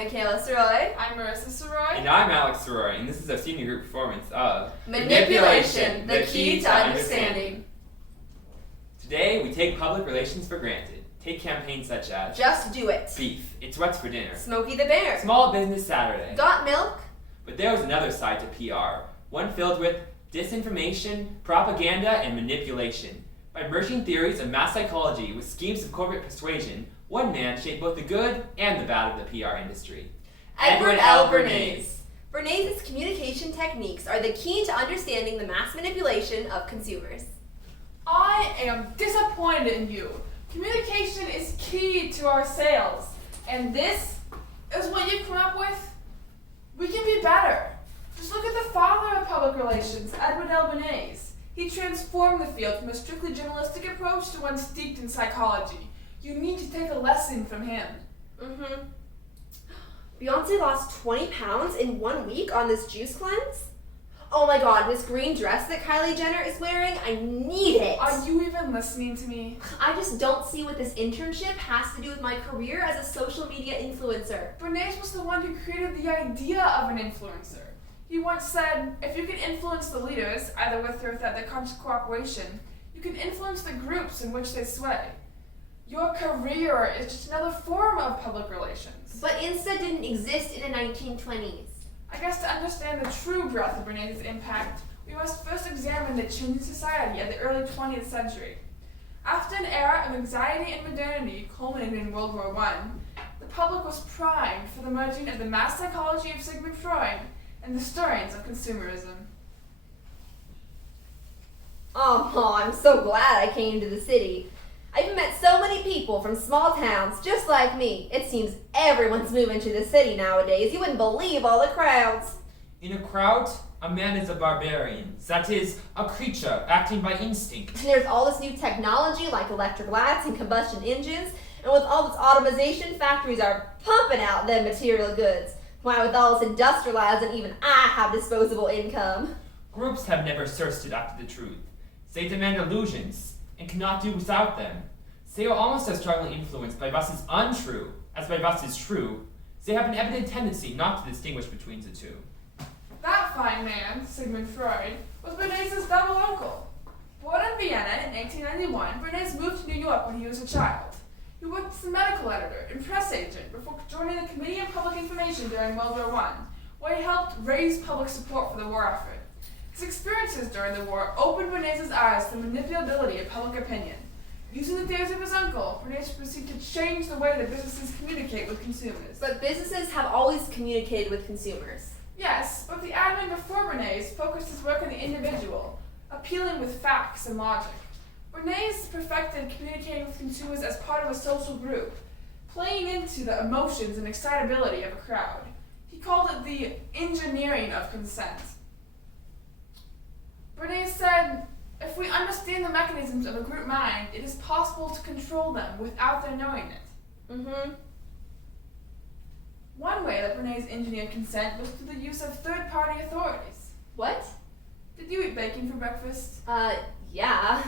Michaela Saroy. I'm Marissa Saroy. And I'm Alex Saroy, and this is our senior group performance of Manipulation, the key to understanding. Today, we take public relations for granted. Take campaigns such as Just do it. Beef, it's what's for dinner. Smokey the Bear. Small Business Saturday. Got milk? But there was another side to PR, one filled with disinformation, propaganda, and manipulation. By merging theories of mass psychology with schemes of corporate persuasion, one man shaped both the good and the bad of the PR industry. Edward L. Bernays. Bernays' communication techniques are the key to understanding the mass manipulation of consumers. I am disappointed in you. Communication is key to our sales. And this is what you've come up with? We can be better. Just look at the father of public relations, Edward L. Bernays. He transformed the field from a strictly journalistic approach to one steeped in psychology. You need to take a lesson from him. Beyonce lost 20 pounds in 1 week on this juice cleanse? Oh my god, this green dress that Kylie Jenner is wearing, I need it! Are you even listening to me? I just don't see what this internship has to do with my career as a social media influencer. Bernays was the one who created the idea of an influencer. He once said, if you can influence the leaders, either with or without their conscious cooperation, you can influence the groups in which they sway. Your career is just another form of public relations. But Insta didn't exist in the 1920s. I guess to understand the true breadth of Bernays' impact, we must first examine the changing society of the early 20th century. After an era of anxiety and modernity culminated in World War I, the public was primed for the merging of the mass psychology of Sigmund Freud and the historians of consumerism. Oh, I'm so glad I came to the city. I've met so many people from small towns just like me. It seems everyone's moving to the city nowadays. You wouldn't believe all the crowds. In a crowd, a man is a barbarian. That is, a creature acting by instinct. And there's all this new technology like electric lights and combustion engines, and with all this automation, factories are pumping out them material goods. Why, with all this industrialized, and even I have disposable income. Groups have never thirsted after the truth. They demand illusions, and cannot do without them. They are almost as strongly influenced by what is untrue as by what is true. They have an evident tendency not to distinguish between the two. That fine man, Sigmund Freud, was Bernays' double uncle. Born in Vienna in 1891, Bernays moved to New York when he was a child. He worked as a medical editor and press agent before joining the Committee on Public Information during World War I, where he helped raise public support for the war effort. His experiences during the war opened Bernays' eyes to the manipulability of public opinion. Using the theories of his uncle, Bernays proceeded to change the way that businesses communicate with consumers. But businesses have always communicated with consumers. Yes, but the admin before Bernays focused his work on the individual, appealing with facts and logic. Bernays perfected communicating with consumers as part of a social group, playing into the emotions and excitability of a crowd. He called it the engineering of consent. Bernays said, if we understand the mechanisms of a group mind, it is possible to control them without their knowing it. One way that Bernays engineered consent was through the use of third-party authorities. What? Did you eat bacon for breakfast? Yeah.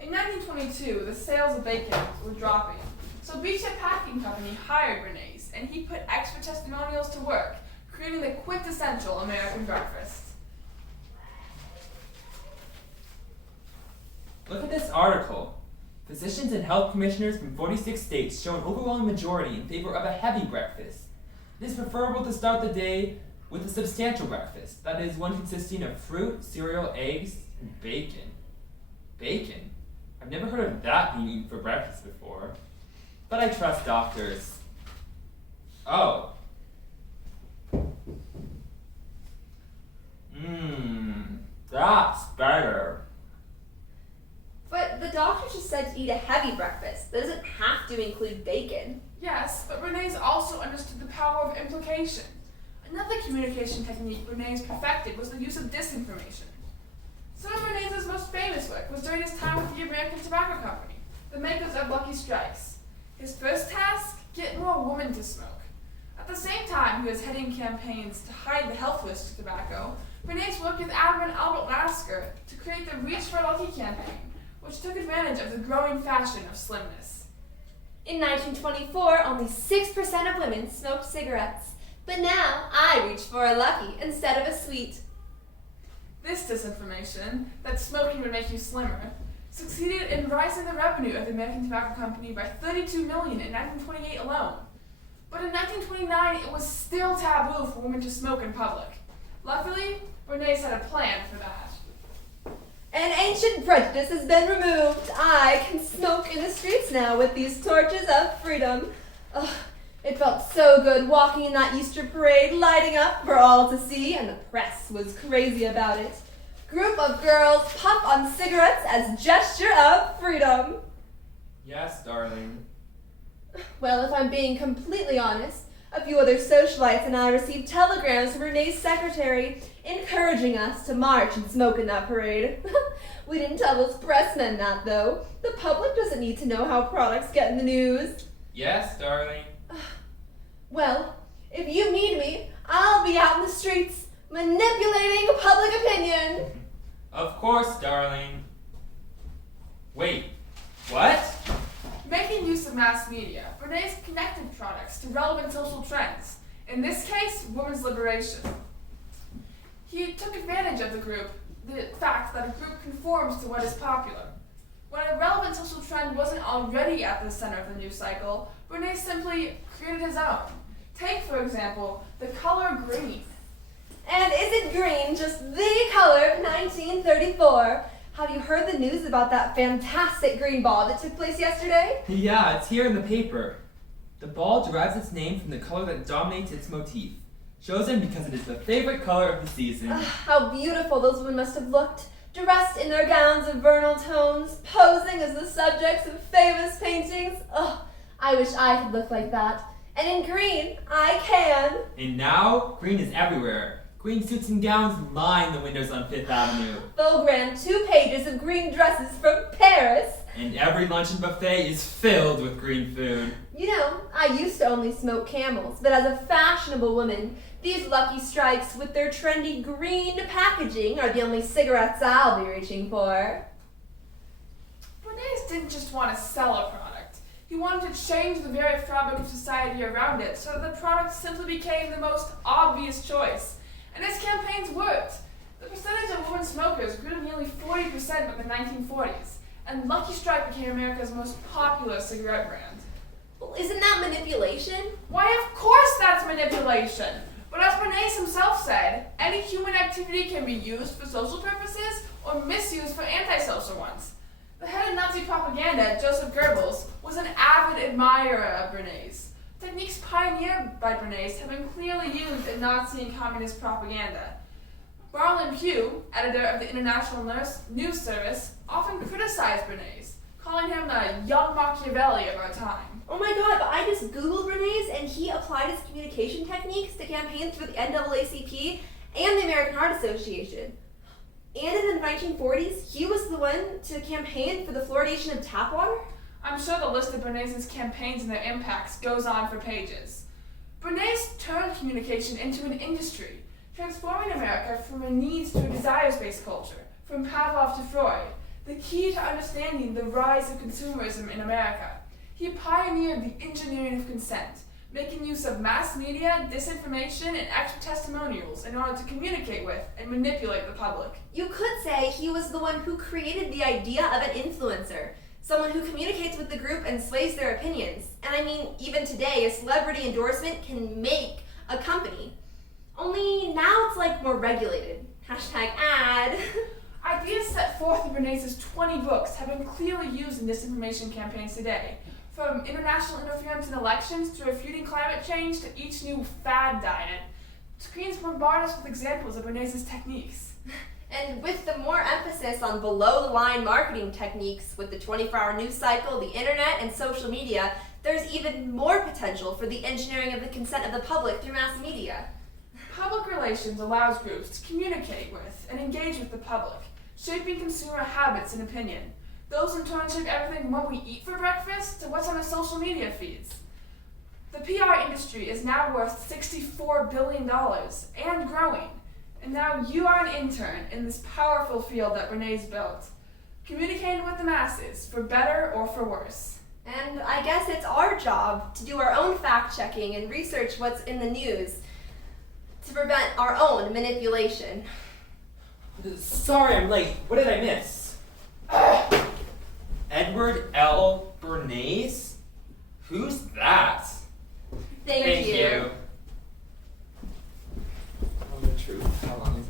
In 1922, the sales of bacon were dropping, so Beechett Packing Company hired Bernays, and he put expert testimonials to work, creating the quintessential American breakfast. Look at this article. Physicians and health commissioners from 46 states show an overwhelming majority in favor of a heavy breakfast. It is preferable to start the day with a substantial breakfast, that is, one consisting of fruit, cereal, eggs, and bacon. Bacon? I've never heard of that being eaten for breakfast before. But I trust doctors. Oh. That's better. But the doctor just said to eat a heavy breakfast. That doesn't have to include bacon. Yes, but Bernays also understood the power of implication. Another communication technique Bernays perfected was the use of disinformation. Some of Bernays' most famous work was during his time with the American Tobacco Company, the makers of Lucky Strikes. His first task, get more women to smoke. At the same time he was heading campaigns to hide the health risks of tobacco, Bernays worked with Admiral Albert Lasker to create the Reach for Lucky campaign, which took advantage of the growing fashion of slimness. In 1924, only 6% of women smoked cigarettes. But now I reach for a Lucky instead of a Sweet. This disinformation, that smoking would make you slimmer, succeeded in rising the revenue of the American Tobacco Company by $32 million in 1928 alone. But in 1929, it was still taboo for women to smoke in public. Luckily, Bernays had a plan for that. An ancient prejudice has been removed. I can smoke in the streets now with these torches of freedom. Ugh, it felt so good walking in that Easter parade, lighting up for all to see, and the press was crazy about it. Group of girls puff on cigarettes as gesture of freedom. Yes, darling. Well, if I'm being completely honest, a few other socialites and I received telegrams from Renee's secretary encouraging us to march and smoke in that parade. We didn't tell those pressmen that, though. The public doesn't need to know how products get in the news. Yes, darling. Well, if you need me, I'll be out in the streets manipulating public opinion. Of course, darling. Wait, what? Making use of mass media, Bernays connected products to relevant social trends. In this case, women's liberation. He took advantage of the fact that a group conforms to what is popular. When a relevant social trend wasn't already at the center of the news cycle, Bernays simply created his own. Take, for example, the color green. And isn't green just the color of 1934? Have you heard the news about that fantastic green ball that took place yesterday? Yeah, it's here in the paper. The ball derives its name from the color that dominates its motif, chosen because it is the favorite color of the season. How beautiful those women must have looked, dressed in their gowns of vernal tones, posing as the subjects of famous paintings. Oh, I wish I could look like that. And in green, I can. And now, green is everywhere. Green suits and gowns line the windows on Fifth Avenue. Vogue ran 2 pages of green dresses from Paris. And every luncheon buffet is filled with green food. You know, I used to only smoke Camels, but as a fashionable woman, these Lucky Strikes with their trendy green packaging are the only cigarettes I'll be reaching for. Bernays didn't just want to sell a product. He wanted to change the very fabric of society around it so that the product simply became the most obvious choice. And his campaigns worked. The percentage of women smokers grew to nearly 40% by the 1940s, and Lucky Strike became America's most popular cigarette brand. Well, isn't that manipulation? Why, of course that's manipulation! But as Bernays himself said, any human activity can be used for social purposes or misused for antisocial ones. The head of Nazi propaganda, Joseph Goebbels, was an avid admirer of Bernays. Techniques pioneered by Bernays have been clearly used in Nazi and communist propaganda. Barlin Pugh, editor of the International News Service, often criticized Bernays, calling him the young Machiavelli of our time. Oh my god, but I just googled Bernays and he applied his communication techniques to campaigns for the NAACP and the American Heart Association. And in the 1940s, he was the one to campaign for the fluoridation of tap water? I'm sure the list of Bernays' campaigns and their impacts goes on for pages. Bernays turned communication into an industry, transforming America from a needs to a desires-based culture, from Pavlov to Freud, the key to understanding the rise of consumerism in America. He pioneered the engineering of consent, making use of mass media, disinformation, and extra testimonials in order to communicate with and manipulate the public. You could say he was the one who created the idea of an influencer, someone who communicates with the group and sways their opinions. And I mean, even today, a celebrity endorsement can make a company. Only now it's like more regulated. #ad. Ideas set forth in Bernays' 20 books have been clearly used in disinformation campaigns today, from international interference in elections to refuting climate change to each new fad diet. Screens bombard us with examples of Bernays' techniques. And with the more emphasis on below-the-line marketing techniques with the 24-hour news cycle, the internet, and social media, there's even more potential for the engineering of the consent of the public through mass media. Public relations allows groups to communicate with and engage with the public, shaping consumer habits and opinion. Those in turn shape everything from what we eat for breakfast to what's on the social media feeds. The PR industry is now worth $64 billion and growing. And now you are an intern in this powerful field that Bernays built, communicating with the masses, for better or for worse. And I guess it's our job to do our own fact-checking and research what's in the news, to prevent our own manipulation. Sorry, I'm late. What did I miss? Edward L. Bernays? Who's that? Thank you.